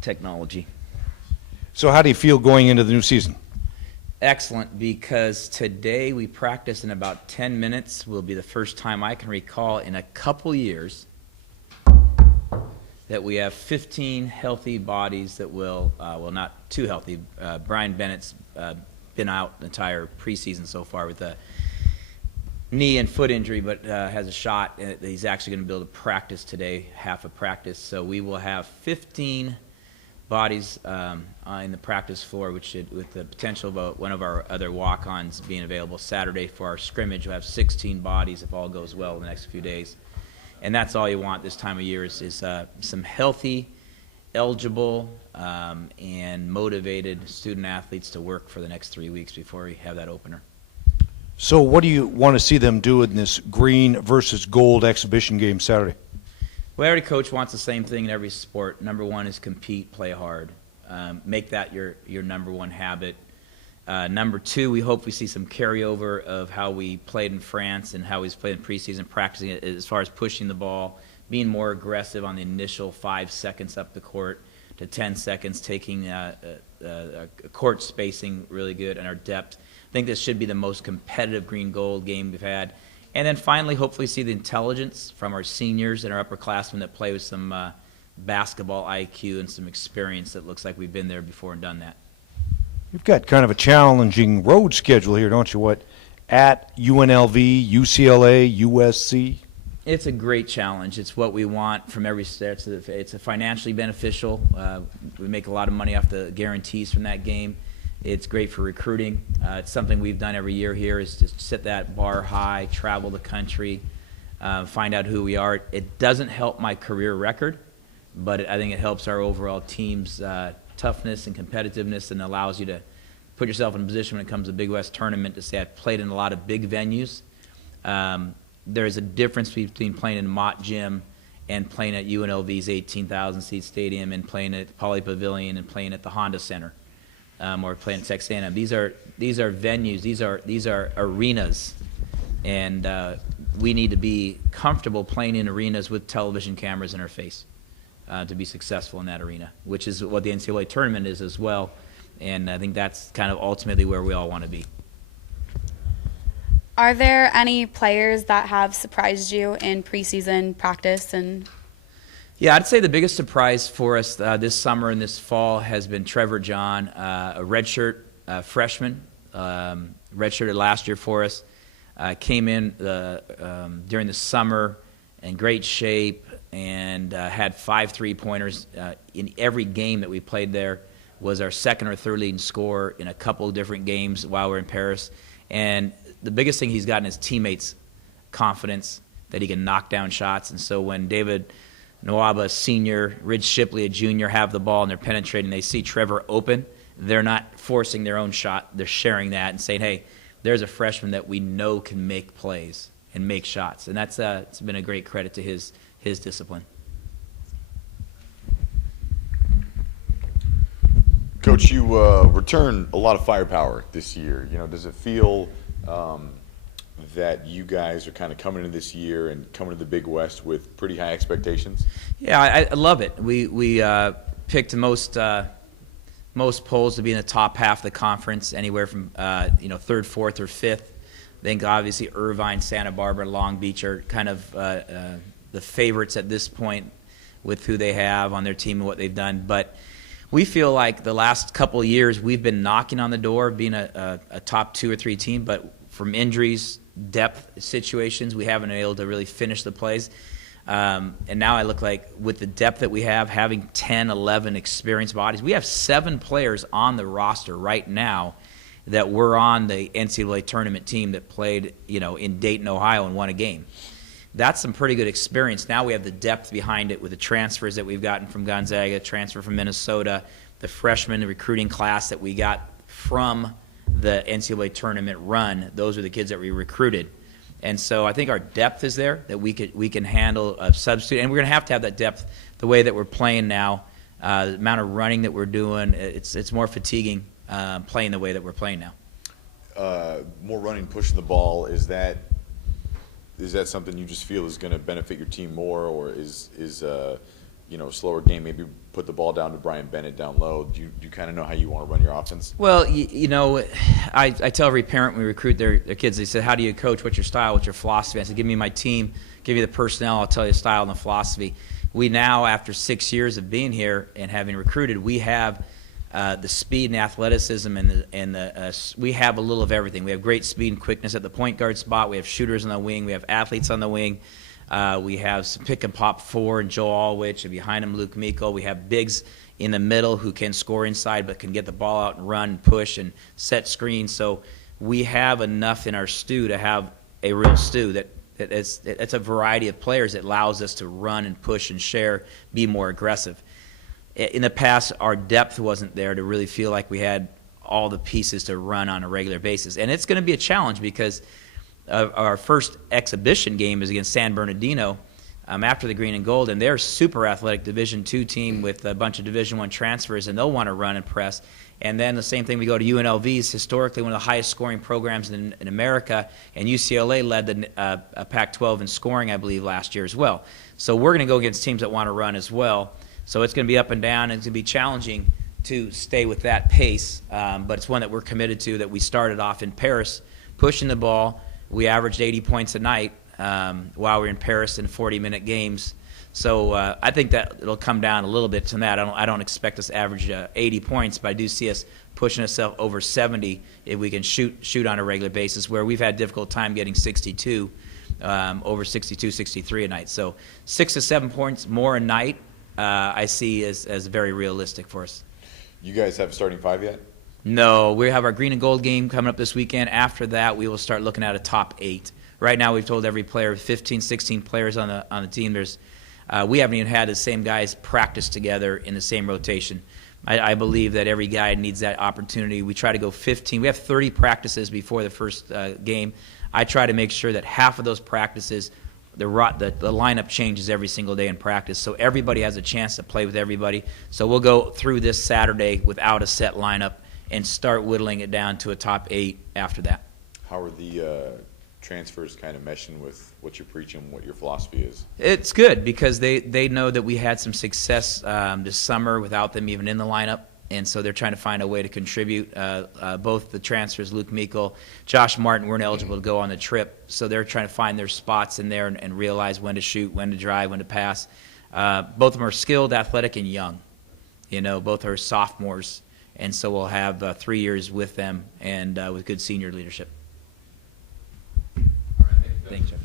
technology. So how do you feel going into the new season? Excellent, because today we practiced in about 10 minutes. Will be the first time I can recall in a couple years that we have 15 healthy bodies that will, well, not too healthy. Brian Bennett's been out the entire preseason so far with a knee and foot injury, but has a shot. He's actually going to be able to practice today, half a practice. So we will have 15 bodies in the practice floor, which should, with the potential of one of our other walk-ons being available Saturday for our scrimmage. We'll have 16 bodies if all goes well in the next few days. And that's all you want this time of year is some healthy, eligible, and motivated student athletes to work for the next 3 weeks before we have that opener. So what do you want to see them do in this green versus gold exhibition game Saturday? Well, every coach wants the same thing in every sport. Number one is compete, play hard. Make that your number one habit. Number two, we hope we see some carryover of how we played in France and how we played in preseason, practicing it as far as pushing the ball, being more aggressive on the initial 5 seconds up the court to 10 seconds, taking court spacing really good, and our depth. I think this should be the most competitive green-gold game we've had. And then finally, hopefully see the intelligence from our seniors and our upperclassmen that play with some basketball IQ and some experience that looks like we've been there before and done that. You've got kind of a challenging road schedule here, don't you? What, at UNLV, UCLA, USC? It's a great challenge. It's what we want from every step. It's a financially beneficial. We make a lot of money off the guarantees from that game. It's great for recruiting. It's something we've done every year here is to set that bar high, travel the country, find out who we are. It doesn't help my career record, but I think it helps our overall team's toughness and competitiveness, and allows you to put yourself in a position when it comes to Big West tournament to say I've played in a lot of big venues. There's a difference between playing in Mott Gym and playing at UNLV's 18,000 seat stadium and playing at Poly Pavilion and playing at the Honda Center. Or playing at Texas A&M. These are venues. These are arenas, and we need to be comfortable playing in arenas with television cameras in our face to be successful in that arena, which is what the NCAA tournament is as well. And I think that's kind of ultimately where we all want to be. Are there any players that have surprised you in preseason practice and? Yeah, I'd say the biggest surprise for us this summer and this fall has been Trevor John, a redshirt freshman, redshirted last year for us. Came in during the summer in great shape and had 5 3-pointers in every game that we played there. Was our second or third leading scorer in a couple of different games while we're in Paris. And the biggest thing he's gotten is teammates' confidence that he can knock down shots. And so when David Nwaba, a senior, Ridge Shipley, a junior, have the ball and they're penetrating, they see Trevor open, they're not forcing their own shot. They're sharing that and saying, hey, there's a freshman that we know can make plays and make shots. And that's it's been a great credit to his discipline. Coach, you return a lot of firepower this year. You know, does it feel that you guys are kind of coming into this year and coming to the Big West with pretty high expectations? Yeah, I love it. We picked most polls to be in the top half of the conference, anywhere from third, fourth, or fifth. I think obviously Irvine, Santa Barbara, Long Beach are kind of the favorites at this point with who they have on their team and what they've done. But we feel like the last couple of years we've been knocking on the door of being a top 2 or 3 team, but from injuries, depth situations, we haven't been able to really finish the plays. And now I look like with the depth that we have, having 10, 11 experienced bodies, we have 7 players on the roster right now that were on the NCAA tournament team that played, in Dayton, Ohio and won a game. That's some pretty good experience. Now we have the depth behind it with the transfers that we've gotten from Gonzaga, transfer from Minnesota, the freshman recruiting class that we got from the NCAA tournament run. Those are the kids that we recruited. And so I think our depth is there, that we can handle a substitute. And we're going to have that depth the way that we're playing now. The amount of running that we're doing, it's more fatiguing playing the way that we're playing now. More running, pushing the ball, is that something you just feel is going to benefit your team more, or is slower game, maybe put the ball down to Brian Bennett down low? Do you kind of know how you want to run your offense? Well, I tell every parent when we recruit their kids, they say, how do you coach? What's your style? What's your philosophy? I said, give me my team, give me the personnel, I'll tell you the style and the philosophy. We now, after 6 years of being here and having recruited, we have the speed and athleticism we have a little of everything. We have great speed and quickness at the point guard spot. We have shooters on the wing. We have athletes on the wing. We have some pick and pop four and Joe Allwich, and behind him Luke Miko. We have bigs in the middle who can score inside but can get the ball out and run and push and set screens. So we have enough in our stew to have a real stew that it's a variety of players that allows us to run and push and share, be more aggressive. In the past, our depth wasn't there to really feel like we had all the pieces to run on a regular basis. And it's going to be a challenge because our first exhibition game is against San Bernardino after the green and gold, and they're a super athletic Division II team with a bunch of Division I transfers, and they'll want to run and press. And then the same thing, we go to UNLV's, historically one of the highest scoring programs in America, and UCLA led the Pac-12 in scoring, I believe, last year as well. So we're going to go against teams that want to run as well. So it's going to be up and down, and it's going to be challenging to stay with that pace, but it's one that we're committed to, that we started off in Paris, pushing the ball. We averaged 80 points a night while we were in Paris in 40-minute games. So I think that it'll come down a little bit to that. I don't expect us to average 80 points, but I do see us pushing ourselves over 70 if we can shoot on a regular basis, where we've had difficult time getting 62, over 62, 63 a night. So 6 to 7 points more a night I see as very realistic for us. You guys have a starting five yet? No, we have our green and gold game coming up this weekend. After that, we will start looking at a top 8. Right now, we've told every player, 15, 16 players on the team. We haven't even had the same guys practice together in the same rotation. I believe that every guy needs that opportunity. We try to go 15. We have 30 practices before the first game. I try to make sure that half of those practices, the lineup changes every single day in practice, so everybody has a chance to play with everybody. So we'll go through this Saturday without a set lineup and start whittling it down to a top 8 after that. How are the transfers kind of meshing with what you're preaching, what your philosophy is? It's good because they know that we had some success this summer without them even in the lineup, and so they're trying to find a way to contribute. Both the transfers, Luke Meikle, Josh Martin, weren't eligible to go on the trip, so they're trying to find their spots in there and realize when to shoot, when to drive, when to pass. Both of them are skilled, athletic, and young. Both are sophomores, and so we'll have 3 years with them and with good senior leadership. Thanks, Jeff.